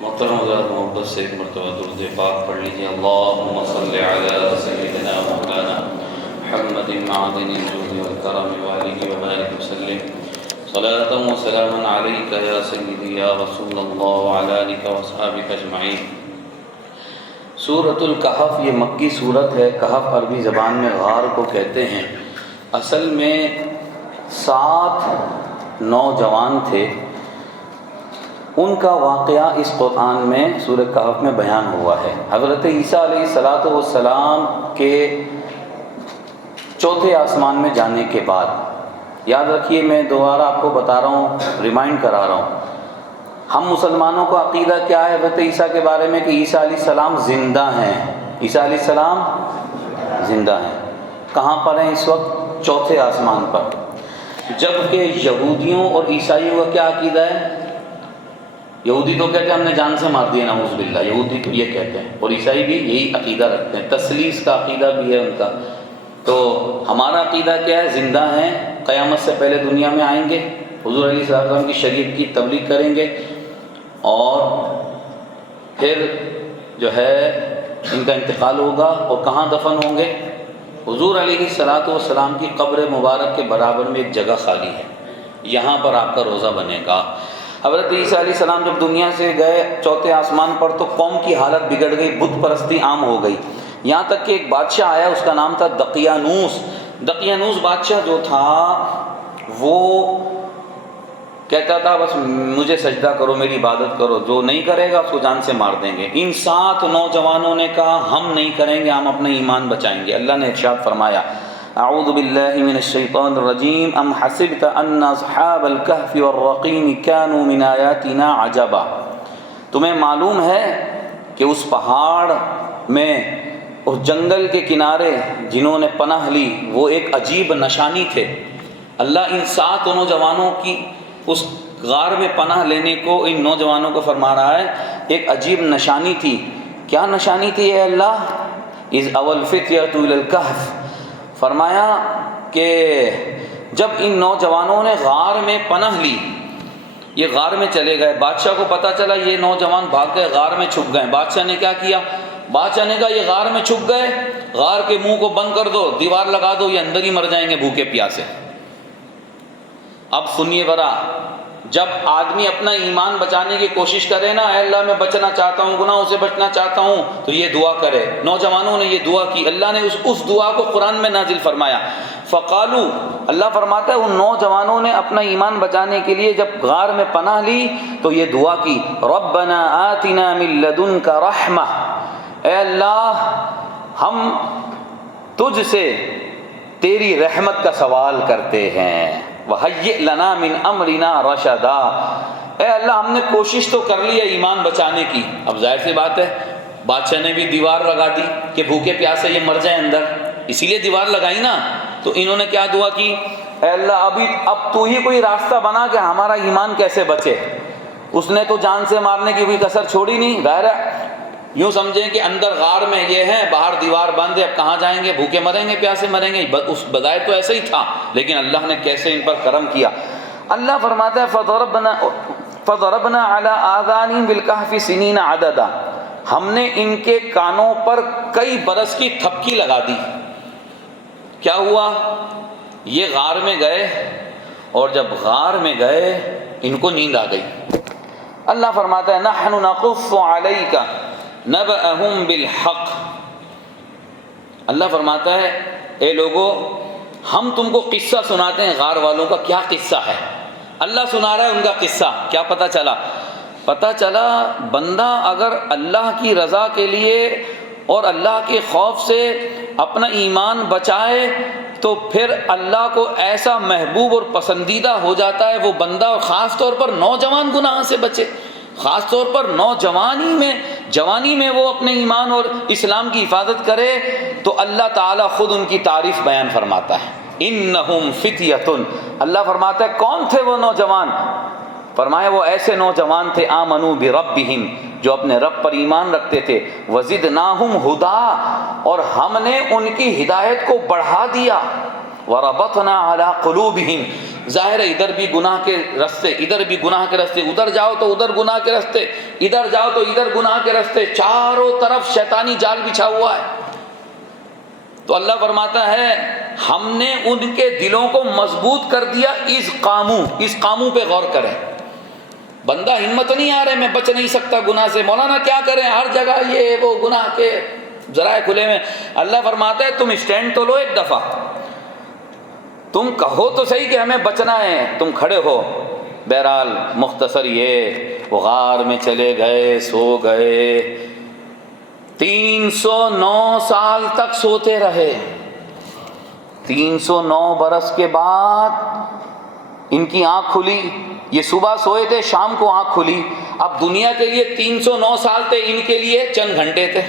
محترم حضرات، محبت سے ایک مرتبہ درود پاک پڑھ لیجیے۔ اللہم صلی علی سیدنا مولانا محمد معدن الجود والکرم وآلہ وبارک وسلم صلاۃ و سلام علیک یا سیدی یا رسول اللہ وعلی آلک واصحابک اجمعین۔ سورۃ الکہف یہ مکی سورت ہے۔ کہف عربی زبان میں غار کو کہتے ہیں۔ اصل میں 7 نوجوان تھے، ان کا واقعہ اس قرآن میں سورہ کہف میں بیان ہوا ہے۔ حضرت عیسیٰ علیہ السلام کے چوتھے آسمان میں جانے کے بعد، یاد رکھیے میں دوبارہ آپ کو بتا رہا ہوں، ریمائنڈ کرا رہا ہوں، ہم مسلمانوں کا عقیدہ کیا ہے حضرت عیسیٰ کے بارے میں کہ عیسیٰ علیہ السلام زندہ ہیں۔ عیسیٰ علیہ السلام زندہ ہیں۔ کہاں پر ہیں اس وقت؟ چوتھے آسمان پر۔ جبکہ یہودیوں اور عیسائیوں کا کیا عقیدہ ہے؟ یہودی تو کہتے ہیں ہم نے جان سے مار دیا، نعوذ باللہ، یہودی تو یہ کہتے ہیں، اور عیسائی بھی یہی عقیدہ رکھتے ہیں، تثلیث کا عقیدہ بھی ہے ان کا۔ تو ہمارا عقیدہ کیا ہے؟ زندہ ہیں، قیامت سے پہلے دنیا میں آئیں گے، حضور علیہ السلام کی شریعت کی تبلیغ کریں گے، اور پھر جو ہے ان کا انتقال ہوگا، اور کہاں دفن ہوں گے؟ حضور علیہ السلام کی قبر مبارک کے برابر میں ایک جگہ خالی ہے، یہاں پر آپ کا روزہ بنے گا۔ حضرت عیسیٰ علیہ السلام جب دنیا سے گئے چوتھے آسمان پر تو قوم کی حالت بگڑ گئی، بت پرستی عام ہو گئی، یہاں تک کہ ایک بادشاہ آیا، اس کا نام تھا دقیانوس۔ دقیانوس بادشاہ جو تھا وہ کہتا تھا بس مجھے سجدہ کرو، میری عبادت کرو، جو نہیں کرے گا اس کو جان سے مار دیں گے۔ ان 7 نوجوانوں نے کہا ہم نہیں کریں گے، ہم اپنا ایمان بچائیں گے۔ اللہ نے ارشاد فرمایا اعوذ باللہ من الشیطان الرجیم ام حسبت ان اصحاب الکہف والرقیم كانوا من آیاتنا عجبا۔ تمہیں معلوم ہے کہ اس پہاڑ میں، اس جنگل کے کنارے جنہوں نے پناہ لی وہ ایک عجیب نشانی تھے۔ اللہ ان 7 نوجوانوں کی اس غار میں پناہ لینے کو ان نوجوانوں کو فرما رہا ہے، ایک عجیب نشانی تھی۔ کیا نشانی تھی اے اللہ؟ اذ اول الفتیۃ الی الکہف، فرمایا کہ جب ان نوجوانوں نے غار میں پناہ لی، یہ غار میں چلے گئے، بادشاہ کو پتہ چلا یہ نوجوان بھاگ گئے، غار میں چھپ گئے۔ بادشاہ نے کیا کیا؟ بادشاہ نے کہا یہ غار میں چھپ گئے، غار کے منہ کو بند کر دو، دیوار لگا دو، یہ اندر ہی مر جائیں گے بھوکے پیاسے۔ اب سنیے برا، جب آدمی اپنا ایمان بچانے کی کوشش کرے نا، اے اللہ میں بچنا چاہتا ہوں، گناہوں سے بچنا چاہتا ہوں، تو یہ دعا کرے۔ نوجوانوں نے یہ دعا کی، اللہ نے اس دعا کو قرآن میں نازل فرمایا۔ فقالو، اللہ فرماتا ہے ان نوجوانوں نے اپنا ایمان بچانے کے لیے جب غار میں پناہ لی تو یہ دعا کی، ربنا آتنا من لدنک رحمہ، اے اللہ ہم تجھ سے تیری رحمت کا سوال کرتے ہیں، وَهَيِّئْ لَنَا مِنْ أَمْرِنَا رَشَدًا، اے اللہ ہم نے کوشش تو کر لی ہے ایمان بچانے کی۔ اب ظاہر سی بات ہے بادشاہ نے بھی دیوار لگا دی کہ بھوکے پیاسے یہ مر جائیں اندر، اسی لیے دیوار لگائی نا۔ تو انہوں نے کیا دعا کی؟ اے اللہ اب تو ہی کوئی راستہ بنا کہ ہمارا ایمان کیسے بچے۔ اس نے تو جان سے مارنے کی کوئی کسر چھوڑی نہیں، ظاہر ہے یوں سمجھیں کہ اندر غار میں یہ ہے، باہر دیوار بند ہے، اب کہاں جائیں گے؟ بھوکے مریں گے، پیاسے مریں گے۔ اس بظاہر تو ایسا ہی تھا، لیکن اللہ نے کیسے ان پر کرم کیا۔ اللہ فرماتا ہے فَضَرَبْنَا عَلَىٰ آذَانِهِمْ بِالْكَهْفِ سِنِينَ عَدَدًا، ہم نے ان کے کانوں پر کئی برس کی تھپکی لگا دی۔ کیا ہوا؟ یہ غار میں گئے، اور جب غار میں گئے ان کو نیند آ گئی۔ اللہ فرماتا ہے نَحْنُ نَقُصُّ عَلَيْكَ نَبَأَهُمْ بِالْحَقِّ، اللہ فرماتا ہے اے لوگو ہم تم کو قصہ سناتے ہیں غار والوں کا۔ کیا قصہ ہے؟ اللہ سنا رہا ہے ان کا قصہ۔ کیا پتہ چلا؟ پتہ چلا بندہ اگر اللہ کی رضا کے لیے اور اللہ کے خوف سے اپنا ایمان بچائے تو پھر اللہ کو ایسا محبوب اور پسندیدہ ہو جاتا ہے وہ بندہ، اور خاص طور پر نوجوان گناہ سے بچے، خاص طور پر جوانی میں وہ اپنے ایمان اور اسلام کی حفاظت کرے تو اللہ تعالیٰ خود ان کی تعریف بیان فرماتا ہے۔ انہم فتیۃ، اللہ فرماتا ہے کون تھے وہ نوجوان؟ فرمایا وہ ایسے نوجوان تھے آمنوا بربہم، جو اپنے رب پر ایمان رکھتے تھے، وزدناہم ہدا، اور ہم نے ان کی ہدایت کو بڑھا دیا، وربطنا علی قلوبہم، ظاہر ہے ادھر بھی گناہ کے رستے، ادھر بھی گناہ کے رستے، ادھر جاؤ تو ادھر گناہ کے رستے، ادھر جاؤ تو ادھر گناہ کے رستے، چاروں طرف شیطانی جال بچھا ہوا ہے۔ تو اللہ فرماتا ہے ہم نے ان کے دلوں کو مضبوط کر دیا، اس قاموں پہ غور کریں۔ بندہ ہمت نہیں آ رہے میں بچ نہیں سکتا گناہ سے، مولانا کیا کریں، ہر جگہ یہ وہ گناہ کے ذرائع کھلے میں۔ اللہ فرماتا ہے تم اسٹینڈ تو لو ایک دفعہ، تم کہو تو صحیح کہ ہمیں بچنا ہے، تم کھڑے ہو۔ بہرحال مختصر یہ وہ غار میں چلے گئے، سو گئے، 309 سال تک سوتے رہے۔ 309 برس کے بعد ان کی آنکھ کھلی، یہ صبح سوئے تھے، شام کو آنکھ کھلی۔ اب دنیا کے لیے 309 سال تھے، ان کے لیے چند گھنٹے تھے۔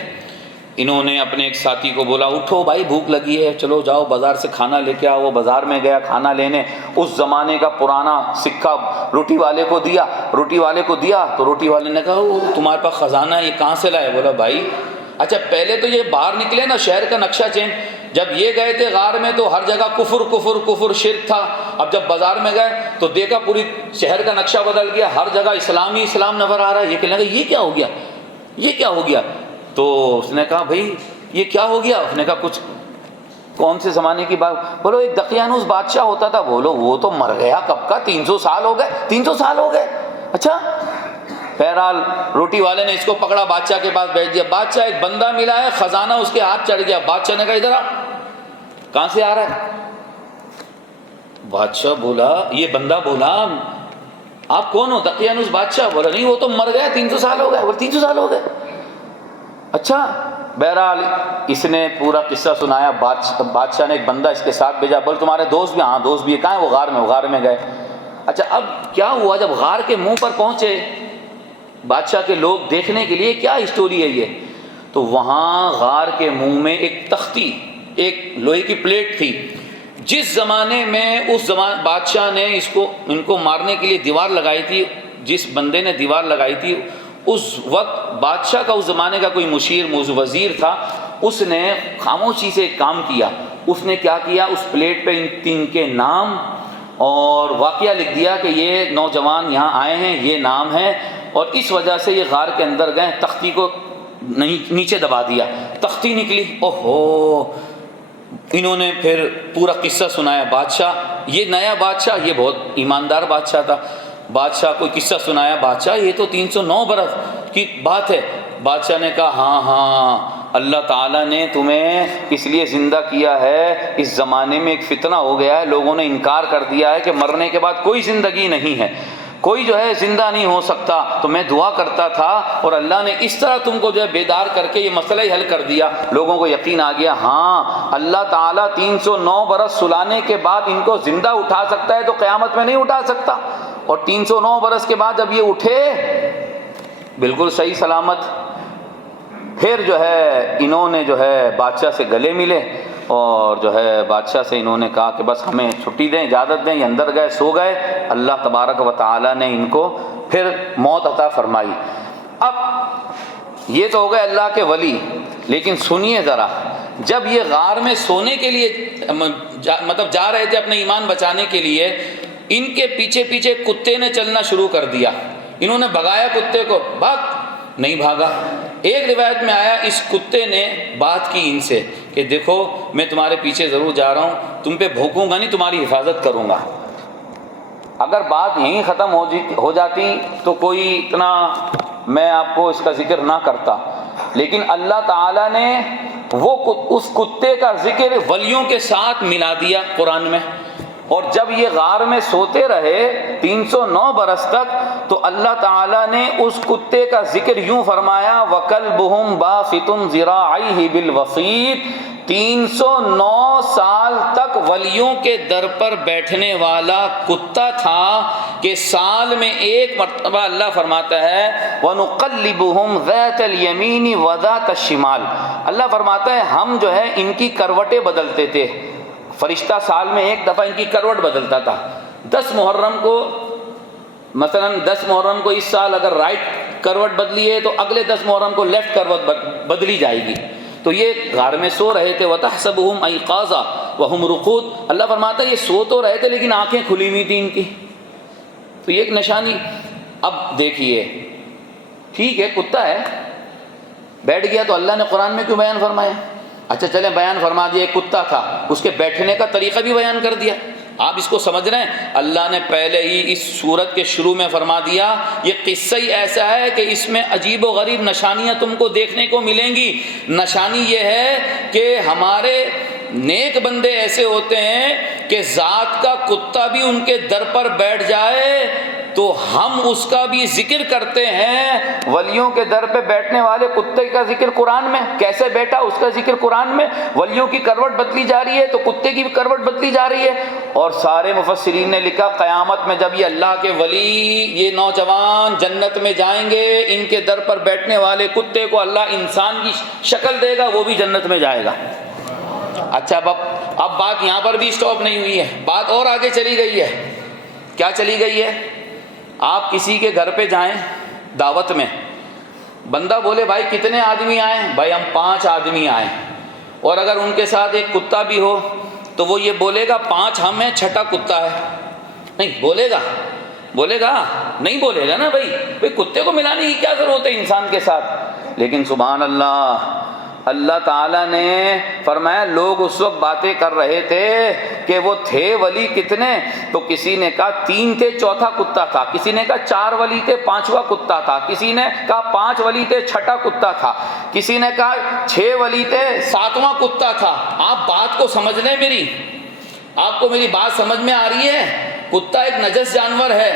انہوں نے اپنے ایک ساتھی کو بولا اٹھو بھائی بھوک لگی ہے، چلو جاؤ بازار سے کھانا لے کے آؤ۔ وہ بازار میں گیا کھانا لینے، اس زمانے کا پرانا سکہ روٹی والے کو دیا، روٹی والے کو دیا تو روٹی والے نے کہا وہ تمہارے پاس خزانہ ہے، یہ کہاں سے لائے؟ بولا بھائی اچھا پہلے تو یہ باہر نکلے نا شہر کا نقشہ چین، جب یہ گئے تھے غار میں تو ہر جگہ کفر کفر کفر شرک تھا، اب جب بازار میں گئے تو دیکھا پوری شہر کا نقشہ بدل گیا، ہر جگہ اسلام ہی اسلام نظر آ رہا ہے۔ یہ کہنے لگا یہ کیا ہو گیا، یہ کیا ہو گیا؟ تو اس نے کہا بھائی یہ کیا ہو گیا؟ اس نے کہا کچھ کون سے زمانے کی بات؟ بولو ایک دقیانوس بادشاہ ہوتا تھا۔ بولو وہ تو مر گیا کب کا، 300 سال ہو گئے، 300 سال ہو گئے، اچھا۔ بہرحال روٹی والے نے اس کو پکڑا، بادشاہ کے پاس بھیج دیا۔ بادشاہ ایک بندہ ملا ہے، خزانہ اس کے ہاتھ چڑھ گیا۔ بادشاہ نے کہا ادھر آ، کہاں سے آ رہا ہے؟ بادشاہ بولا، یہ بندہ بولا آپ کون ہو؟ دقیانوس بادشاہ۔ بولا نہیں وہ تو مر گیا، 300 سال ہو گئے۔ بولا 300 سال ہو گئے، اچھا۔ بہرحال اس نے پورا قصہ سنایا، بادشاہ نے ایک بندہ اس کے ساتھ بھیجا۔ بول تمہارے دوست بھی؟ ہاں دوست بھی ہے۔ کہاں ہے وہ؟ غار میں۔ وہ غار میں گئے۔ اچھا اب کیا ہوا جب غار کے منہ پر پہنچے بادشاہ کے لوگ دیکھنے کے لیے کیا اسٹوری ہے یہ، تو وہاں غار کے منہ میں ایک تختی، ایک لوہے کی پلیٹ تھی۔ جس زمانے میں اس زمان بادشاہ نے ان کو مارنے کے لیے دیوار لگائی تھی، جس بندے نے دیوار لگائی تھی اس وقت بادشاہ کا اس زمانے کا کوئی مشیر وزیر تھا، اس نے خاموشی سے ایک کام کیا۔ اس نے کیا کیا، اس پلیٹ پہ ان 3 کے نام اور واقعہ لکھ دیا کہ یہ نوجوان یہاں آئے ہیں، یہ نام ہے اور اس وجہ سے یہ غار کے اندر گئے۔ تختی کو نیچے دبا دیا، تختی نکلی۔ اوہو، انہوں نے پھر پورا قصہ سنایا۔ بادشاہ، یہ نیا بادشاہ، یہ بہت ایماندار بادشاہ تھا، بادشاہ کو قصہ سنایا۔ بادشاہ یہ تو 309 برس کی بات ہے۔ بادشاہ نے کہا ہاں ہاں اللہ تعالیٰ نے تمہیں اس لیے زندہ کیا ہے، اس زمانے میں ایک فتنہ ہو گیا ہے، لوگوں نے انکار کر دیا ہے کہ مرنے کے بعد کوئی زندگی نہیں ہے، کوئی جو ہے زندہ نہیں ہو سکتا، تو میں دعا کرتا تھا اور اللہ نے اس طرح تم کو جو ہے بیدار کر کے یہ مسئلہ ہی حل کر دیا۔ لوگوں کو یقین آ گیا ہاں اللہ تعالیٰ 309 برس سلانے کے بعد ان کو زندہ اٹھا سکتا ہے تو قیامت میں نہیں اٹھا سکتا۔ اور 309 برس کے بعد جب یہ اٹھے بالکل صحیح سلامت، پھر جو ہے انہوں نے جو ہے بادشاہ سے گلے ملے اور جو ہے بادشاہ سے انہوں نے کہا کہ بس ہمیں چھٹی دیں، اجازت دیں۔ یہ اندر گئے، سو گئے۔ اللہ تبارک و تعالیٰ نے ان کو پھر موت عطا فرمائی۔ اب یہ تو ہو گئے اللہ کے ولی، لیکن سنیے ذرا، جب یہ غار میں سونے کے لیے مطلب جا رہے تھے اپنے ایمان بچانے کے لیے، ان کے پیچھے پیچھے کتے نے چلنا شروع کر دیا۔ انہوں نے بھگایا کتے کو، بھاگ، نہیں بھاگا۔ ایک روایت میں آیا اس کتے نے بات کی ان سے کہ دیکھو میں تمہارے پیچھے ضرور جا رہا ہوں، تم پہ بھونکوں گا نہیں، تمہاری حفاظت کروں گا۔ اگر بات یہیں ختم ہو جاتی تو کوئی اتنا میں آپ کو اس کا ذکر نہ کرتا، لیکن اللہ تعالیٰ نے اس کتے کا ذکر ولیوں کے ساتھ ملا دیا قرآن میں۔ اور جب یہ غار میں سوتے رہے 309 برس تک تو اللہ تعالیٰ نے اس کتے کا ذکر یوں فرمایا وَكَلْبُهُمْ بَاسِطٌ ذِرَاعَيْهِ بِالْوَصِيدِ۔ 309 سال تک ولیوں کے در پر بیٹھنے والا کتا تھا کہ سال میں ایک مرتبہ اللہ فرماتا ہے وَنُقَلِّبُهُمْ ذَاتَ الْيَمِينِ وَذَاتَ الشِّمَالِ، اللہ فرماتا ہے ہم جو ہے ان کی کروٹیں بدلتے تھے۔ فرشتہ سال میں ایک دفعہ ان کی کروٹ بدلتا تھا۔ 10 محرم کو مثلا 10 محرم کو اس سال اگر رائٹ کروٹ بدلی ہے تو اگلے 10 محرم کو لیفٹ کروٹ بدلی جائے گی۔ تو یہ غار میں سو رہے تھے وَتَحْسَبُهُمْ أَيْقَاظًا، وہم رقود، اللہ فرماتا ہے یہ سو تو رہے تھے لیکن آنکھیں کھلی ہوئی تھی ان کی. تو یہ ایک نشانی. اب دیکھیے ٹھیک ہے کتا ہے بیٹھ گیا تو اللہ نے قرآن میں کیوں بیان فرمایا؟ اچھا چلیں بیان فرما دیا ایک کتا تھا، اس کے بیٹھنے کا طریقہ بھی بیان کر دیا. آپ اس کو سمجھ رہے ہیں؟ اللہ نے پہلے ہی اس سورت کے شروع میں فرما دیا یہ قصہ ہی ایسا ہے کہ اس میں عجیب و غریب نشانیاں تم کو دیکھنے کو ملیں گی. نشانی یہ ہے کہ ہمارے نیک بندے ایسے ہوتے ہیں کہ ذات کا کتا بھی ان کے در پر بیٹھ جائے تو ہم اس کا بھی ذکر کرتے ہیں. ولیوں کے در پہ بیٹھنے والے کتے کا ذکر قرآن میں، کیسے بیٹھا اس کا ذکر قرآن میں. ولیوں کی کروٹ بدلی جا رہی ہے تو کتے کی بھی کروٹ بدلی جا رہی ہے. اور سارے مفسرین نے لکھا قیامت میں جب یہ اللہ کے ولی یہ نوجوان جنت میں جائیں گے، ان کے در پر بیٹھنے والے کتے کو اللہ انسان کی شکل دے گا، وہ بھی جنت میں جائے گا. اچھا اب بات یہاں پر بھی اسٹاپ نہیں ہوئی ہے، بات اور آگے چلی گئی ہے. کیا چلی گئی ہے؟ آپ کسی کے گھر پہ جائیں دعوت میں، بندہ بولے بھائی کتنے آدمی آئے؟ بھائی ہم 5 آدمی آئے. اور اگر ان کے ساتھ ایک کتا بھی ہو تو وہ یہ بولے گا 5 ہم ہیں، 6ٹا کتا ہے. نہیں بولے گا؟ بولے گا؟ نہیں بولے گا نا. بھائی کتے کو ملانے کی کیا ضرورت ہے انسان کے ساتھ؟ لیکن سبحان اللہ، اللہ تعالیٰ نے فرمایا لوگ اس وقت باتیں کر رہے تھے کہ وہ تھے ولی کتنے، تو کسی نے کہا 3 تھے 4تھا کتا تھا، کسی نے کہا 4 ولی تھے 5واں کتا تھا، کسی نے کہا 5 ولی تھے 6ٹا کتا تھا، کسی نے کہا 6 ولی تھے 7واں کتا تھا. آپ بات کو سمجھ لیں، آپ کو میری بات سمجھ میں آ رہی ہے؟ کتا ایک نجس جانور ہے،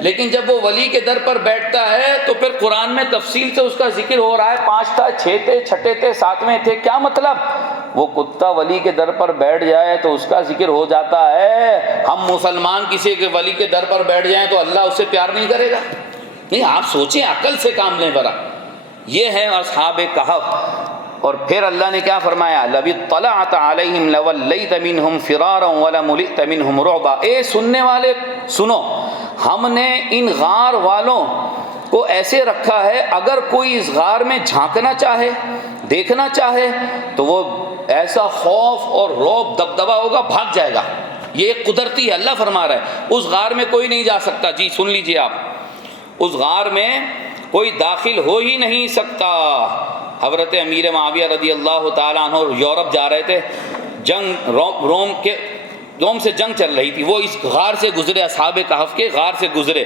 لیکن جب وہ ولی کے در پر بیٹھتا ہے تو پھر قرآن میں تفصیل سے اس کا ذکر ہو رہا ہے. 5 تھا، 6 تھے، 6 تھے، 7ویں تھے. کیا مطلب؟ وہ کتا ولی کے در پر بیٹھ جائے تو اس کا ذکر ہو جاتا ہے. ہم مسلمان کسی کے ولی کے در پر بیٹھ جائیں تو اللہ اس سے پیار نہیں کرے گا؟ نہیں، آپ سوچیں، عقل سے کام لیں ذرا. یہ ہے اصحاب کہف. اور پھر اللہ نے کیا فرمایا؟ لَوِ اطَّلَعْتَ عَلَيْهِمْ لَوَلَّيْتَ مِنْهُمْ فِرَارًا وَلَمُلِئْتَ مِنْهُمْ رُعْبًا. اے سننے والے سنو، ہم نے ان غار والوں کو ایسے رکھا ہے اگر کوئی اس غار میں جھانکنا چاہے، دیکھنا چاہے تو وہ ایسا خوف اور رعب دبدبا ہوگا، بھاگ جائے گا. یہ ایک قدرتی ہے، اللہ فرما رہا ہے اس غار میں کوئی نہیں جا سکتا. جی سن لیجئے آپ، اس غار میں کوئی داخل ہو ہی نہیں سکتا. حضرت امیر معاویہ رضی اللہ تعالیٰ عنہ یورپ جا رہے تھے، جنگ روم سے جنگ چل رہی تھی، وہ اس غار سے گزرے، اصحاب کہف کے غار سے گزرے.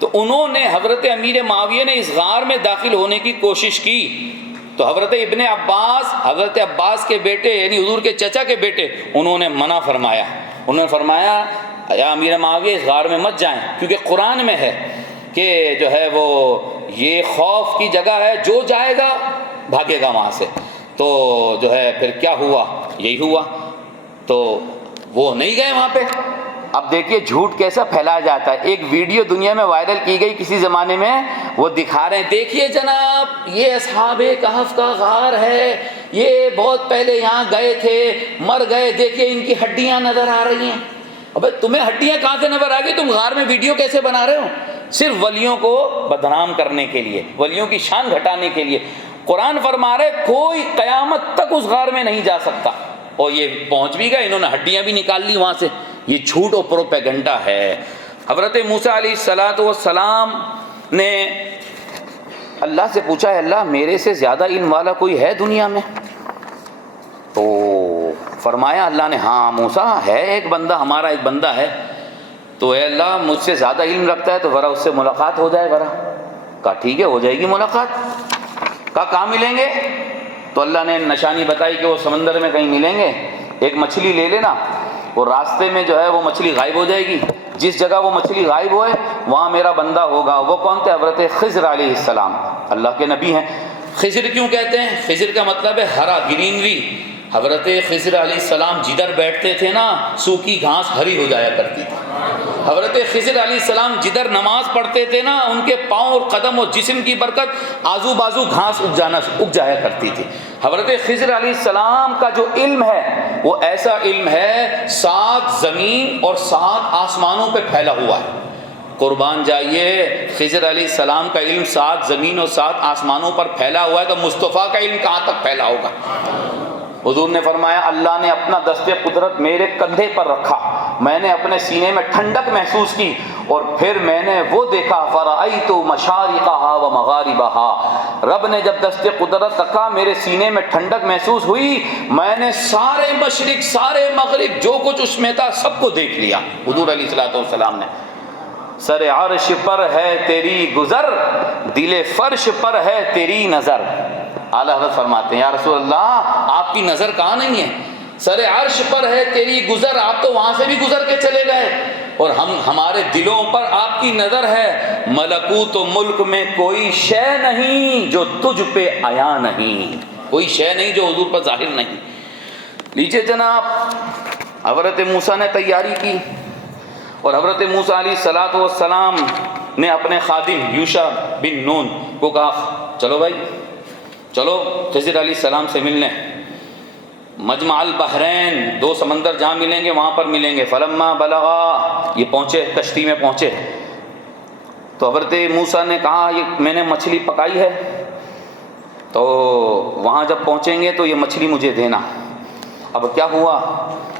تو انہوں نے حضرت امیر معاویہ نے اس غار میں داخل ہونے کی کوشش کی تو حضرت ابن عباس، حضرت عباس کے بیٹے یعنی حضور کے چچا کے بیٹے، انہوں نے منع فرمایا. انہوں نے فرمایا یا امیر معاویہ اس غار میں مت جائیں، کیونکہ قرآن میں ہے کہ جو ہے وہ یہ خوف کی جگہ ہے، جو جائے گا بھاگے گا وہاں سے. تو جو ہے پھر کیا ہوا؟ یہی ہوا. تو وہ نہیں گئے وہاں پہ. اب دیکھیے جھوٹ کیسا پھیلایا جاتا ہے. ایک ویڈیو دنیا میں وائرل کی گئی کسی زمانے میں، وہ دکھا رہے ہیں دیکھیے جناب یہ اصحاب کہف کا غار ہے، یہ بہت پہلے یہاں گئے تھے، مر گئے، دیکھیے ان کی ہڈیاں نظر آ رہی ہیں. ابے تمہیں ہڈیاں کہاں سے نظر آ گئی؟ تم غار میں ویڈیو کیسے بنا رہے ہو؟ صرف ولیوں کو بدنام کرنے کے لیے، ولیوں کی شان گھٹانے کے لیے. قرآن فرما رہے کوئی قیامت تک اس غار میں نہیں جا سکتا. اور یہ پہنچ بھی گئے، انہوں نے ہڈیاں بھی نکال لی وہاں سے. یہ جھوٹ اور پروپیگنڈا ہے. حضرت موسیٰ علیہ السلام نے اللہ سے پوچھا ہے اللہ میرے سے زیادہ علم والا کوئی ہے دنیا میں؟ تو فرمایا اللہ نے ہاں موسیٰ ہے ایک بندہ، ہمارا ایک بندہ ہے. تو اے اللہ مجھ سے زیادہ علم رکھتا ہے تو ذرا اس سے ملاقات ہو جائے. ذرا کہا ٹھیک ہے ہو جائے گی ملاقات. کہا کہاں ملیں گے؟ تو اللہ نے نشانی بتائی کہ وہ سمندر میں کہیں ملیں گے. ایک مچھلی لے لینا، وہ راستے میں جو ہے وہ مچھلی غائب ہو جائے گی. جس جگہ وہ مچھلی غائب ہوئے وہاں میرا بندہ ہوگا. وہ کون تھے؟ حضرت خضر علیہ السلام، اللہ کے نبی ہیں. خضر کیوں کہتے ہیں؟ خضر کا مطلب ہے ہرا، گرینری. حضرت خضر علیہ السلام جدھر بیٹھتے تھے نا سوکھی گھاس ہری ہو جایا کرتی تھی. حضرت خضر علیہ السلام جدھر نماز پڑھتے تھے نا ان کے پاؤں اور قدم اور جسم کی برکت آزو بازو گھاس اگ جایا کرتی تھی. حضرت خضر علیہ السلام کا جو علم ہے وہ ایسا علم ہے 7 زمین اور 7 آسمانوں پہ پھیلا ہوا ہے. قربان جائیے، خضر علیہ السلام کا علم 7 زمین اور 7 آسمانوں پر پھیلا ہوا ہے تو مصطفیٰ کا علم کہاں تک پھیلا ہوگا؟ حضور نے فرمایا اللہ نے اپنا دست قدرت میرے کندھے پر رکھا، میں نے اپنے سینے میں ٹھنڈک محسوس کی، اور پھر میں نے وہ دیکھا فرأیت مشارقها ومغاربها، رب نے جب دست قدرت رکھا میرے سینے میں ٹھنڈک محسوس ہوئی، میں نے سارے مشرق سارے مغرب جو کچھ اس میں تھا سب کو دیکھ لیا۔ حضور علیہ الصلوۃ والسلام نے سر عرش پر ہے تیری گزر، دل فرش پر ہے تیری نظر۔ اعلیٰ حضرت فرماتے ہیں یا رسول اللہ آپ کی نظر کہاں نہیں ہے؟ سر عرش پر ہے تیری گزر، آپ تو وہاں سے بھی گزر کے چلے گئے، اور ہمارے دلوں پر آپ کی نظر ہے۔ ملکوت و ملک میں کوئی شے نہیں جو تجھ پہ عیاں نہیں، کوئی شے نہیں جو حضور پر ظاہر نہیں۔ لیجیے جناب، حضرت موسیٰ نے تیاری کی، اور حضرت موسیٰ علیہ الصلوۃ والسلام نے اپنے خادم یوشع بن نون کو کہا چلو بھائی چلو خضر علیہ السلام سے ملنے، مجمع البحرین، دو سمندر جہاں ملیں گے وہاں پر ملیں گے۔ فلما بلغا، یہ پہنچے، کشتی میں پہنچے، تو حضرت موسیٰ نے کہا یہ میں نے مچھلی پکائی ہے، تو وہاں جب پہنچیں گے تو یہ مچھلی مجھے دینا۔ اب کیا ہوا،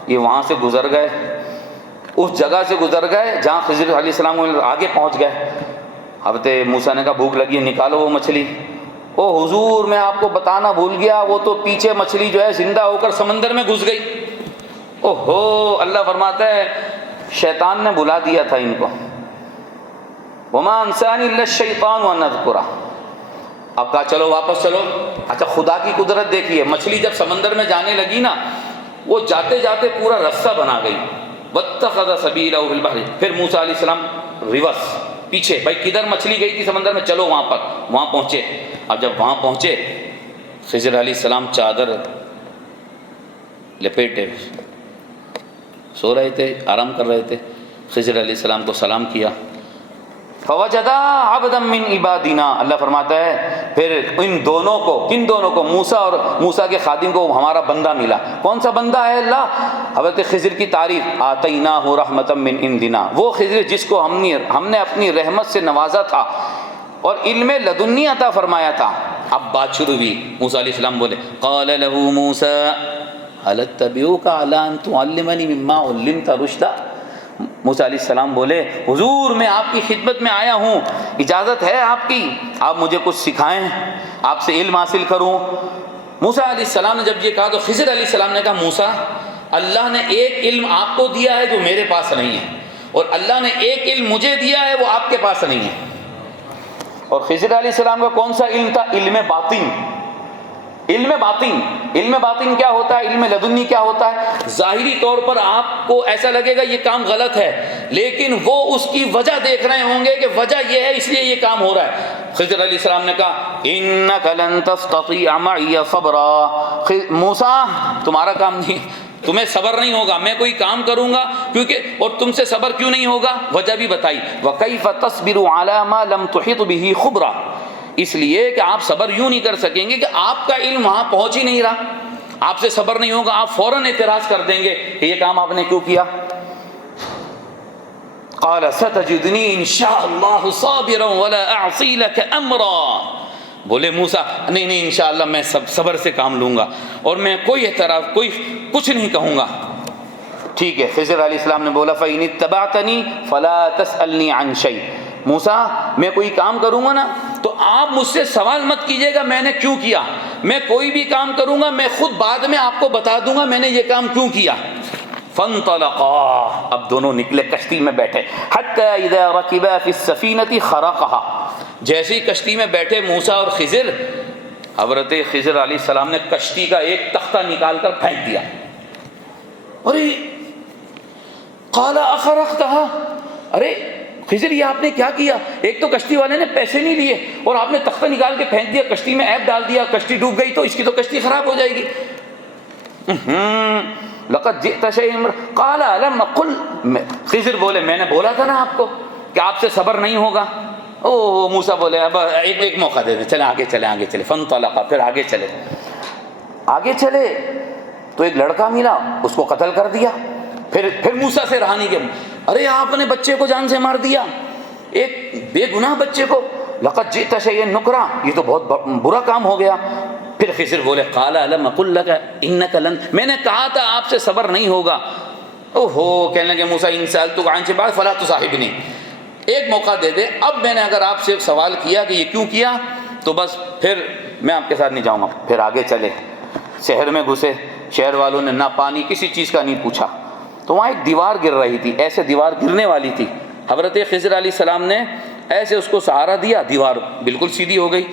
یہ وہاں سے گزر گئے، اس جگہ سے گزر گئے جہاں خضر علیہ السلام آگے پہنچ گئے۔ حضرت موسیٰ نے کہا بھوک لگی ہے نکالو وہ مچھلی۔ او حضور میں آپ کو بتانا بھول گیا، وہ تو پیچھے مچھلی جو ہے زندہ ہو کر سمندر میں گھس گئی۔ او ہو، اللہ فرماتا ہے شیطان نے بلا دیا تھا ان کو، وما انسانی الا الشیطان ان اذکرہ۔ اب کہا چلو واپس چلو۔ اچھا خدا کی قدرت دیکھیے، مچھلی جب سمندر میں جانے لگی نا، وہ جاتے جاتے پورا رستہ بنا گئی۔ واتخذ سبیلہ فی البحر، پھر موسیٰ علیہ السلام ریورس پیچھے، بھائی کدھر مچھلی گئی تھی سمندر میں، چلو وہاں پر، وہاں پہنچے۔ اب جب وہاں پہنچے خضر علیہ السلام چادر لپیٹے سو رہے تھے، آرام کر رہے تھے۔ خضر علیہ السلام کو سلام کیا، فوجدا عبدا من عبادنا، اللہ فرماتا ہے پھر ان دونوں کو، کن دونوں کو، موسیٰ اور موسیٰ کے خادم کو ہمارا بندہ ملا۔ کون سا بندہ ہے اللہ؟ حضرت خضر کی تعریف، آتیناہ رحمتا من عندنا، وہ خضر جس کو ہم نے اپنی رحمت سے نوازا تھا اور علم لدنی عطا فرمایا تھا۔ اب بات شروع ہوئی، موسیٰ علیہ السلام بولے قال له موسیٰ هل اتبعوک علی ان تعلمنی مما علمت رشدا۔ موسیٰ علیہ السلام بولے حضور میں آپ کی خدمت میں آیا ہوں، اجازت ہے آپ کی، آپ مجھے کچھ سکھائیں، آپ سے علم حاصل کروں۔ موسیٰ علیہ السلام نے جب یہ کہا تو خضر علیہ السلام نے کہا موسیٰ اللہ نے ایک علم آپ کو دیا ہے جو میرے پاس نہیں ہے، اور اللہ نے ایک علم مجھے دیا ہے وہ آپ کے پاس نہیں ہے۔ اور خضر علیہ السلام کا کون سا علم تھا؟ علم باطن۔ علم باطن، علم باطن کیا ہوتا ہے؟ علم لدنی کیا ہوتا ہے؟ ظاہری طور پر آپ کو ایسا لگے گا یہ کام غلط ہے، لیکن وہ اس کی وجہ دیکھ رہے ہوں گے کہ وجہ یہ ہے اس لیے یہ کام ہو رہا ہے۔ خضر علیہ السلام نے کہا انک لن تستطیع معی صبرا، موسیٰ تمہارا کام نہیں، تمہیں صبر نہیں ہوگا، میں کوئی کام کروں گا کیونکہ، اور تم سے صبر کیوں نہیں ہوگا؟ وجہ بھی بتائی، وَكَيْفَ تَصْبِرُ عَلَى مَا لَمْ تُحِطْ بِهِ خُبْرًا، اس لیے کہ آپ صبر یوں نہیں کر سکیں گے کہ آپ کا علم وہاں پہنچ ہی نہیں رہا، آپ سے صبر نہیں ہوگا، آپ فوراً اعتراض کر دیں گے کہ یہ کام آپ نے کیوں کیا۔ قَالَ سَتَجِدُنِي إِن شَاءَ اللَّهُ صَابِرًا وَلَا أَعْصِي لَكَ أَمْرًا، بولے موسیٰ نہیں انشاءاللہ میں صبر سے کام لوں گا اور میں کوئی اعتراض کچھ نہیں کہوں گا۔ ٹھیک ہے، خضر علیہ السلام نے بولا فَإِنِ اتَّبَعْتَنِي فَلَا تَسْأَلْنِي عَنْ شَيْءٍ، موسیٰ میں کوئی کام کروں گا نا تو آپ مجھ سے سوال مت کیجیے گا میں نے کیوں کیا، میں کوئی بھی کام کروں گا میں خود بعد میں آپ کو بتا دوں گا میں نے یہ کام کیوں کیا۔ فانطلقا، اب دونوں نکلے کشتی میں بیٹھے، حتی اذا رکبا فی السفینۃ خرقها، جیسے ہی کشتی میں بیٹھے موسیٰ اور خضر، حضرت خضر علیہ السلام نے کشتی کا ایک تختہ نکال کر پھینک دیا۔ ارے قال اخرقتها، ارے خضر یہ آپ نے کیا کیا؟ ایک تو کشتی والے نے پیسے نہیں لیے اور آپ نے تختہ نکال کے پھینک دیا، کشتی میں عیب ڈال دیا، کشتی ڈوب گئی تو اس کی تو کشتی خراب ہو جائے گی۔ لقد جئت شيئا، قال الم اقل، خضر بولے میں نے بولا تھا نا آپ کو کہ آپ سے صبر نہیں ہوگا۔ او موسیٰ بولے اب ایک موقع دے دیں، چلیں آگے چلیں۔ فانطلقا، پھر آگے چلے تو ایک لڑکا ملا، اس کو قتل کر دیا۔ پھر موسیٰ سے رہا نہیں کہ ارے آپ نے بچے کو جان سے مار دیا، ایک بے گناہ بچے کو، لقد جئت شیئا نکرا، یہ تو بہت برا کام ہو گیا۔ پھر خضر بولے قال الم اقل لک انک لن، میں نے کہا تھا آپ سے صبر نہیں ہوگا۔ اوہو، کہنے لگے موسیٰ ان سألتک عن شیء بعد فلا تصاحبنی، ایک موقع دے دے، اب میں نے اگر آپ سے سوال کیا کہ یہ کیوں کیا تو بس پھر میں آپ کے ساتھ نہیں جاؤں گا۔ پھر آگے چلے، شہر میں گھسے، شہر والوں نے نہ پانی کسی چیز کا نہیں پوچھا، تو وہاں ایک دیوار گر رہی تھی، ایسے دیوار گرنے والی تھی، حضرت خضر علیہ السلام نے ایسے اس کو سہارا دیا، دیوار بالکل سیدھی ہو گئی۔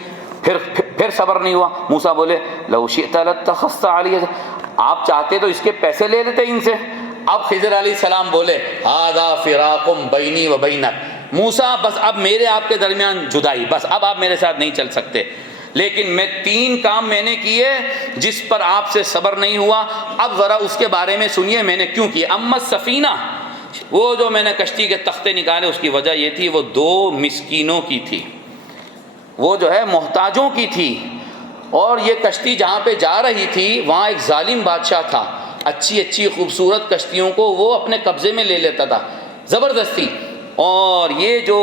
پھر صبر نہیں ہوا، موسیٰ بولے لو شئت لاتخذت علیہ، آپ چاہتے تو اس کے پیسے لے لیتے ان سے۔ اب خضر علیہ السلام بولے ھذا فراق بینی و بینک، موسیٰ بس اب میرے آپ کے درمیان جدائی، بس اب آپ میرے ساتھ نہیں چل سکتے، لیکن میں 3 کام میں نے کیے جس پر آپ سے صبر نہیں ہوا، اب ذرا اس کے بارے میں سنیے میں نے کیوں کیے۔ اما السفینہ، وہ جو میں نے کشتی کے تختے نکالے اس کی وجہ یہ تھی وہ 2 مسکینوں کی تھی، وہ جو ہے محتاجوں کی تھی، اور یہ کشتی جہاں پہ جا رہی تھی وہاں ایک ظالم بادشاہ تھا، اچھی خوبصورت کشتیوں کو وہ اپنے قبضے میں لے لیتا تھا زبردستی، اور یہ جو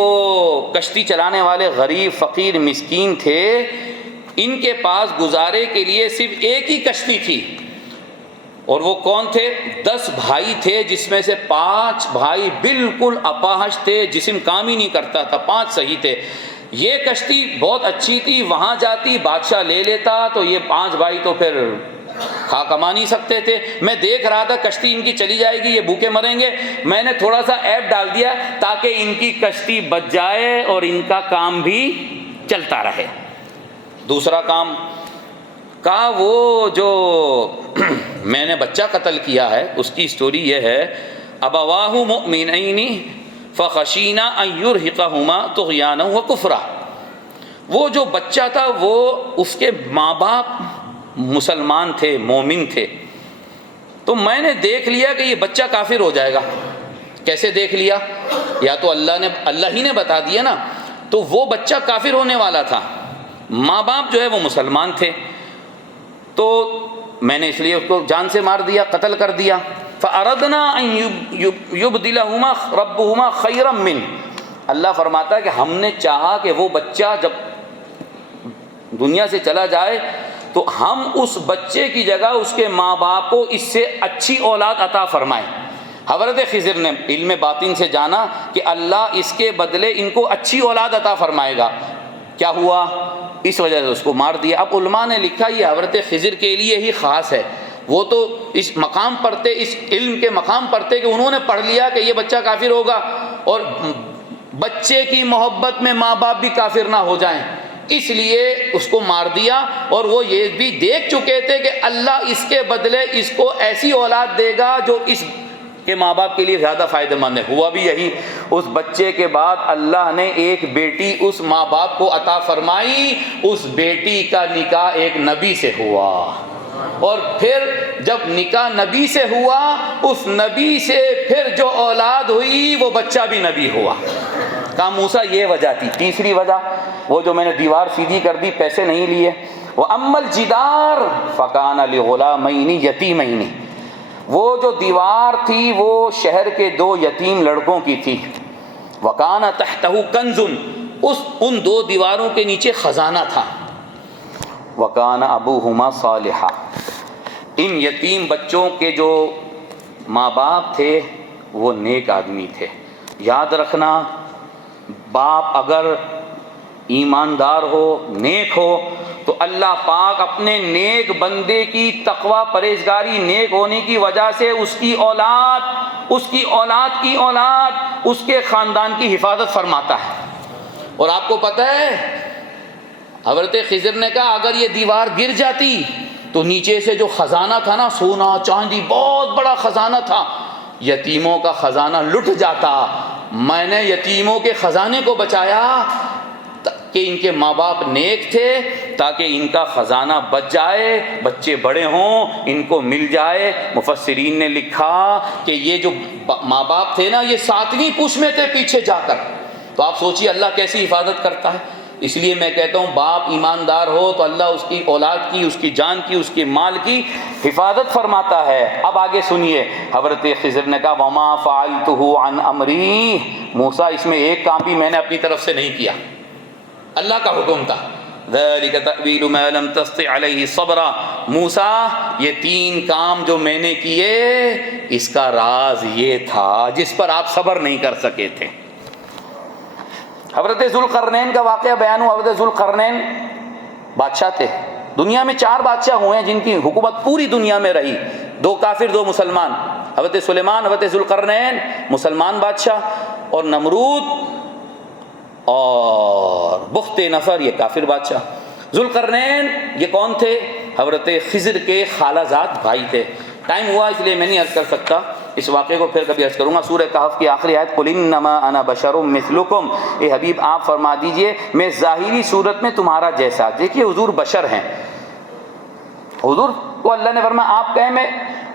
کشتی چلانے والے غریب فقیر مسکین تھے ان کے پاس گزارے کے لیے صرف ایک ہی کشتی تھی، اور وہ کون تھے؟ 10 بھائی تھے، جس میں سے 5 بھائی بالکل اپاہج تھے، جسم کام ہی نہیں کرتا تھا، 5 صحیح تھے۔ یہ کشتی بہت اچھی تھی، وہاں جاتی بادشاہ لے لیتا تو یہ 5 بھائی تو پھر کھا کما نہیں سکتے تھے۔ میں دیکھ رہا تھا کشتی ان کی چلی جائے گی، یہ بھوکے مریں گے، میں نے تھوڑا سا ایپ ڈال دیا تاکہ ان کی کشتی بچ جائے اور ان کا کام بھی چلتا رہے۔ دوسرا کام کا وہ جو میں نے بچہ قتل کیا ہے اس کی سٹوری یہ ہے، ابواہ مؤمنین فخشینا ان یرہقہما طغیانا وکفرا، وہ جو بچہ تھا وہ اس کے ماں باپ مسلمان تھے، مومن تھے، تو میں نے دیکھ لیا کہ یہ بچہ کافر ہو جائے گا۔ کیسے دیکھ لیا؟ یا تو اللہ ہی نے بتا دیا نا، تو وہ بچہ کافر ہونے والا تھا، ماں باپ جو ہے وہ مسلمان تھے، تو میں نے اس لیے اس کو جان سے مار دیا، قتل کر دیا۔ فَأَرَدْنَا أَن يُبْدِلَهُمَا رَبُّهُمَا خَيْرًا مِّنْهُ، اللہ فرماتا ہے کہ ہم نے چاہا کہ وہ بچہ جب دنیا سے چلا جائے تو ہم اس بچے کی جگہ اس کے ماں باپ کو اس سے اچھی اولاد عطا فرمائیں۔ حضرت خضر نے علم باطن سے جانا کہ اللہ اس کے بدلے ان کو اچھی اولاد عطا فرمائے گا۔ کیا ہوا؟ اس وجہ سے اس کو مار دیا۔ اب علماء نے لکھا یہ حضرت خضر کے لیے ہی خاص ہے، وہ تو اس مقام پر تھے، اس علم کے مقام پر تھے کہ انہوں نے پڑھ لیا کہ یہ بچہ کافر ہوگا، اور بچے کی محبت میں ماں باپ بھی کافر نہ ہو جائیں، اس لیے اس کو مار دیا۔ اور وہ یہ بھی دیکھ چکے تھے کہ اللہ اس کے بدلے اس کو ایسی اولاد دے گا جو اس کے ماں باپ کے لیے زیادہ فائدہ مند ہے۔ ہوا بھی یہی، اس بچے کے بعد اللہ نے ایک بیٹی اس ماں باپ کو عطا فرمائی، اس بیٹی کا نکاح ایک نبی سے ہوا، اور پھر جب نکاح نبی سے ہوا اس نبی سے پھر جو اولاد ہوئی وہ بچہ بھی نبی ہوا۔ کہا موسیٰ یہ وجہ تھی۔ تیسری وجہ وہ جو میں نے دیوار سیدھی کر دی، پیسے نہیں لیے۔ وَأَمَّا الْجِدَارُ فَكَانَ لِغُلَامَيْنِ يَتِيمَيْنِ، وہ جو دیوار تھی وہ شہر کے 2 یتیم لڑکوں کی تھی۔ وَكَانَ تَحْتَهُ كَنْزٌ، ان 2 دیواروں کے نیچے خزانہ تھا۔ وَكَانَ أَبُوهُمَا صَالِحًا، ان یتیم بچوں کے جو ماں باپ تھے وہ نیک آدمی تھے۔ یاد رکھنا، باپ اگر ایماندار ہو، نیک ہو، تو اللہ پاک اپنے نیک بندے کی تقوی پرہیزگاری نیک ہونے کی وجہ سے اس کی اولاد، اس کی اولاد کی اولاد، اس کے خاندان کی حفاظت فرماتا ہے۔ اور آپ کو پتہ ہے حضرت خضر نے کہا اگر یہ دیوار گر جاتی تو نیچے سے جو خزانہ تھا نا، سونا چاندی بہت بڑا خزانہ تھا، یتیموں کا خزانہ لٹ جاتا۔ میں نے یتیموں کے خزانے کو بچایا کہ ان کے ماں باپ نیک تھے تاکہ ان کا خزانہ بچ جائے، بچے بڑے ہوں ان کو مل جائے۔ مفسرین نے لکھا کہ یہ جو ماں باپ تھے نا یہ 7ویں پوچھ میں تھے پیچھے جا کر، تو آپ سوچئے اللہ کیسی حفاظت کرتا ہے۔ اس لیے میں کہتا ہوں باپ ایماندار ہو تو اللہ اس کی اولاد کی، اس کی جان کی، اس کے مال کی حفاظت فرماتا ہے۔ اب آگے سنیے، حضرت خضر نے کہا وما فعلتہ عن امری، موسیٰ اس میں ایک کام بھی میں نے اپنی طرف سے نہیں کیا، اللہ کا حکم تھا، ذلک تأویل ما لم تستطع علیہ صبرا، موسیٰ یہ 3 کام جو میں نے کیے اس کا راز یہ تھا جس پر آپ صبر نہیں کر سکے تھے۔ حضرت ذوالقرنین کا واقعہ بیان ہوا۔ حضرت ذوالقرنین بادشاہ تھے، دنیا میں 4 بادشاہ ہوئے ہیں جن کی حکومت پوری دنیا میں رہی، 2 کافر 2 مسلمان، حضرت سلیمان، حضرت ذوالقرنین مسلمان بادشاہ، اور نمرود اور بخت نصر یہ کافر بادشاہ۔ ذوالقرنین یہ کون تھے؟ حضرت خضر کے خالہ زاد بھائی تھے۔ ٹائم ہوا اس لیے میں نہیں عرض کر سکتا، اس واقعے کو پھر کبھی عرض کروں گا۔ سورہ کہف کی آخری آیت قل انما انا بشر مثلکم، اے حبیب آپ فرما دیجئے میں ظاہری صورت میں تمہارا جیسا۔ دیکھیے حضور بشر ہیں، حضور کو اللہ نے فرمایا آپ کہیں میں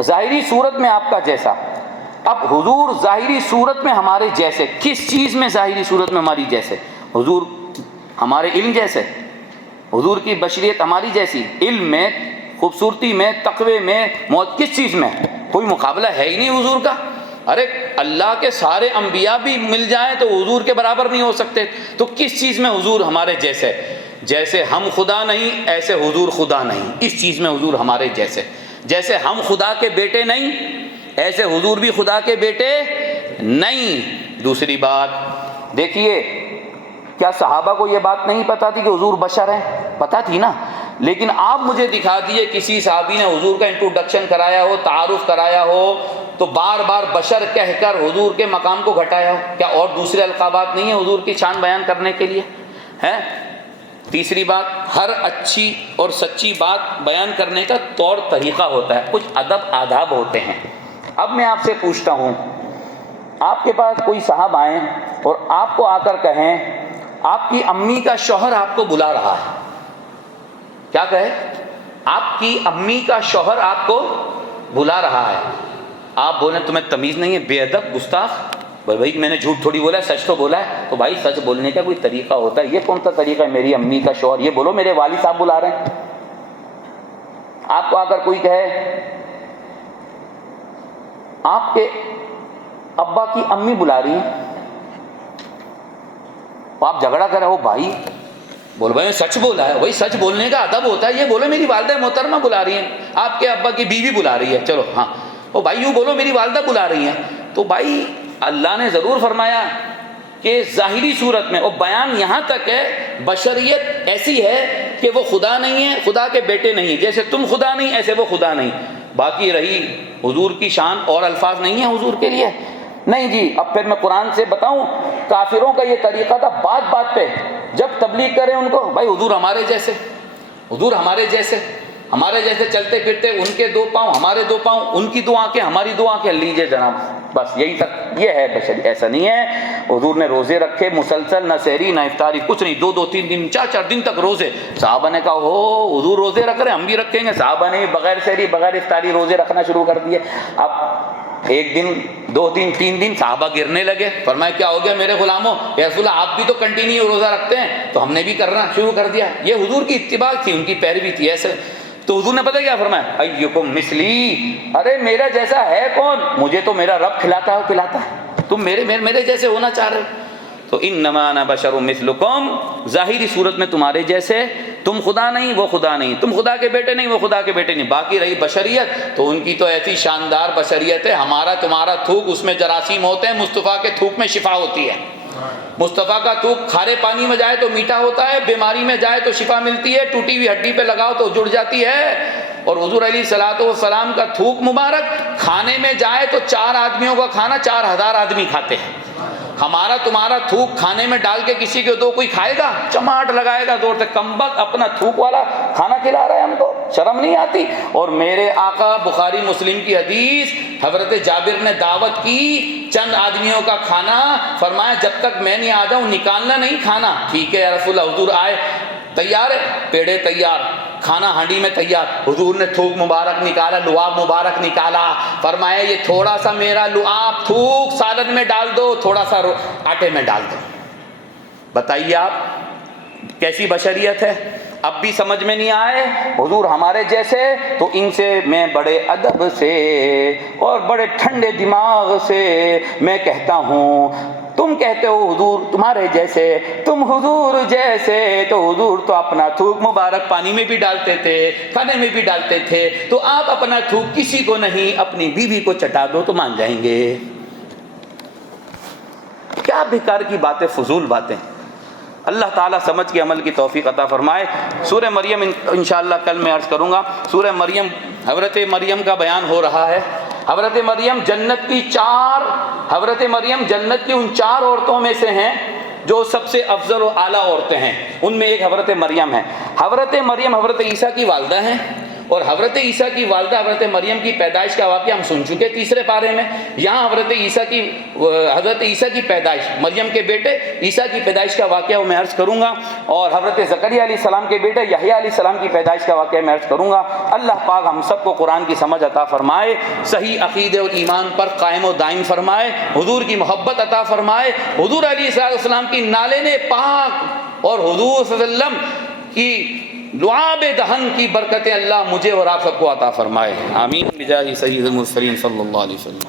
ظاہری صورت میں آپ کا جیسا۔ اب حضور ظاہری صورت میں ہمارے جیسے، کس چیز میں ظاہری صورت میں ہماری جیسے؟ حضور ہمارے علم جیسے، حضور کی بشریت ہماری جیسی، علم میں، خوبصورتی میں، تقوی میں، کس چیز میں؟ کوئی مقابلہ ہے ہی نہیں حضور کا۔ ارے اللہ کے سارے انبیاء بھی مل جائیں تو حضور کے برابر نہیں ہو سکتے، تو کس چیز میں حضور ہمارے جیسے؟ جیسے ہم خدا نہیں ایسے حضور خدا نہیں، اس چیز میں حضور ہمارے جیسے۔ جیسے ہم خدا کے بیٹے نہیں ایسے حضور بھی خدا کے بیٹے نہیں۔ دوسری بات دیکھیے، کیا صحابہ کو یہ بات نہیں پتا تھی کہ حضور بشر ہیں؟ پتا تھی نا، لیکن آپ مجھے دکھا دیے کسی صحابی نے حضور کا انٹروڈکشن کرایا ہو، تعارف کرایا ہو تو بار بار بشر کہہ کر حضور کے مقام کو گھٹایا ہو۔ کیا اور دوسرے القابات نہیں ہیں حضور کی شان بیان کرنے کے لیے ہیں؟ تیسری بات، ہر اچھی اور سچی بات بیان کرنے کا طور طریقہ ہوتا ہے، کچھ ادب آداب ہوتے ہیں۔ اب میں آپ سے پوچھتا ہوں، آپ کے پاس کوئی صاحب آئیں اور آپ کو آ کر کہیں آپ کی امی کا شوہر آپ کو بلا رہا ہے، کیا کہے؟ آپ کی امی کا شوہر آپ کو بلا رہا ہے، آپ بولیں تمہیں تمیز نہیں ہے، بے ادب، گستاخ، بھائی میں نے جھوٹ تھوڑی بولا ہے، سچ تو بولا ہے۔ تو بھائی سچ بولنے کا کوئی طریقہ ہوتا ہے، یہ کون سا طریقہ ہے؟ میری امی کا شوہر، یہ بولو میرے والد صاحب بلا رہے ہیں۔ آپ کو آ کر کوئی کہے آپ کے ابا کی امی بلا رہی ہیں، تو آپ جھگڑا کرے ہو، بھائی بولو بھائی سچ بولا ہے، وہی سچ بولنے کا ادب ہوتا ہے، یہ بولو میری والدہ محترمہ بلا رہی ہیں، آپ کے ابا کی بیوی بلا رہی ہے، چلو ہاں، او بھائی یوں بولو میری والدہ بلا رہی ہیں۔ تو بھائی اللہ نے ضرور فرمایا کہ ظاہری صورت میں، اور بیان یہاں تک ہے بشریت ایسی ہے کہ وہ خدا نہیں ہے، خدا کے بیٹے نہیں، جیسے تم خدا نہیں ایسے وہ خدا نہیں۔ باقی رہی حضور کی شان، اور الفاظ نہیں ہیں حضور کے لیے، نہیں جی۔ اب پھر میں قرآن سے بتاؤں، کافروں کا یہ طریقہ تھا، بات بات پہ جب تبلیغ کریں ان کو، بھائی حضور ہمارے جیسے، حضور ہمارے جیسے، ہمارے جیسے چلتے پھرتے، ان کے 2 پاؤں ہمارے 2 پاؤں، ان کی 2 آنکھیں ہماری 2 آنکھیں، لیجیے جناب، بس یہی تک یہ ہے بشری۔ ایسا نہیں ہے، حضور نے روزے رکھے مسلسل، نہ سحری نہ افطاری، کچھ نہیں، 2 3 دن 4 دن تک روزے۔ صحابہ نے کہا ہو حضور روزے رکھ رہے ہیں، ہم بھی رکھیں گے۔ صحابہ نے بغیر سحری بغیر افطاری روزے رکھنا شروع کر دیے۔ اب 1 دن 2 دن 3 دن صحابہ گرنے لگے، فرمایا کیا ہو گیا میرے غلاموں، یا رسول اللہ آپ بھی تو کنٹینیو روزہ رکھتے ہیں، تو ہم نے بھی کرنا شروع کر دیا۔ یہ حضور کی اتباع تھی، ان کی پیروی تھی ایسے۔ تو حضور نے پتہ کیا فرمایا؟ ایکم مثلی، ارے میرا جیسا ہے کون؟ مجھے تو میرا رب کھلاتا ہے پلاتا ہے، تم میرے جیسے ہونا چاہ رہے ہو۔ تو انما انا بشر مثلکم، ظاہری صورت میں تمہارے جیسے، تم خدا نہیں وہ خدا نہیں، تم خدا کے بیٹے نہیں وہ خدا کے بیٹے نہیں۔ باقی رہی بشریت، تو ان کی تو ایسی شاندار بشریت ہے، ہمارا تمہارا تھوک اس میں جراثیم ہوتے ہیں، مصطفیٰ کے تھوک میں شفا ہوتی ہے۔ مصطفیٰ کا تھوک کھارے پانی میں جائے تو میٹھا ہوتا ہے، بیماری میں جائے تو شفا ملتی ہے، ٹوٹی ہوئی ہڈی پہ لگاؤ تو جڑ جاتی ہے۔ اور حضور علیہ الصلوۃ والسلام کا تھوک مبارک کھانے میں جائے تو 4 آدمیوں کا کھانا 4000 آدمی کھاتے ہیں۔ ہمارا تمہارا تھوک کھانے میں ڈال کے کسی کے 2 کوئی کھائے گا؟ چماٹ لگائے گا دور سے، کمبخت اپنا تھوک والا کھانا کھلا رہا ہے ہم کو، شرم نہیں آتی؟ اور میرے آقا بخاری مسلم کی حدیث، حضرت جابر نے دعوت کی چند آدمیوں کا کھانا، فرمایا جب تک میں نہیں آ جاؤں نکالنا نہیں کھانا۔ ٹھیک ہے یا رسول اللہ، حضور آئے، تیار ہے، پیڑے تیار، کھانا ہانڈی میں تیار، حضور نے تھوک مبارک نکالا، لعاب مبارک نکالا، فرمایا یہ تھوڑا سا میرا لعاب تھوک سالن میں ڈال دو، تھوڑا سا آٹے میں ڈال دو۔ بتائیے آپ کیسی بشریت ہے؟ اب بھی سمجھ میں نہیں آئے حضور ہمارے جیسے، تو ان سے میں بڑے ادب سے اور بڑے ٹھنڈے دماغ سے میں کہتا ہوں، تم تم کہتے ہو حضور تمہارے جیسے، تم حضور جیسے، تو حضور تو اپنا تھوک مبارک پانی میں بھی ڈالتے تھے، کھانے میں بھی ڈالتے تھے، تو آپ اپنا تھوک کسی کو نہیں اپنی بیوی کو چٹا دو تو مان جائیں گے۔ کیا بیکار کی باتیں، فضول باتیں۔ اللہ تعالیٰ سمجھ کے عمل کی توفیق عطا فرمائے۔ سورہ مریم انشاءاللہ کل میں عرض کروں گا۔ سورہ مریم، حضرت مریم کا بیان ہو رہا ہے۔ حضرت مریم جنت کی ان 4 عورتوں میں سے ہیں جو سب سے افضل و اعلیٰ عورتیں ہیں، ان میں ایک حضرت مریم ہے۔ حضرت مریم حضرت عیسیٰ کی والدہ ہیں، اور حضرت عیسیٰ کی والدہ حضرت مریم کی پیدائش کا واقعہ ہم سن چکے 3 پارے میں۔ یہاں حضرت عیسیٰ کی پیدائش، مریم کے بیٹے عیسیٰ کی پیدائش کا واقعہ میں عرض کروں گا، اور حضرت زکریا علیہ السلام کے بیٹے یحییٰ علیہ السلام کی پیدائش کا واقعہ میں عرض کروں گا۔ اللہ پاک ہم سب کو قرآن کی سمجھ عطا فرمائے، صحیح عقیدے اور ایمان پر قائم و دائم فرمائے، حضور کی محبت عطا فرمائے، حضور علیہ السلام کی نالین پاک اور حضور صلی اللہ علیہ وسلم کی لعاب دہن کی برکتیں اللہ مجھے اور آپ سب کو عطا فرمائے۔ آمین بجاہ سید المرسلین صلی اللہ علیہ وسلم۔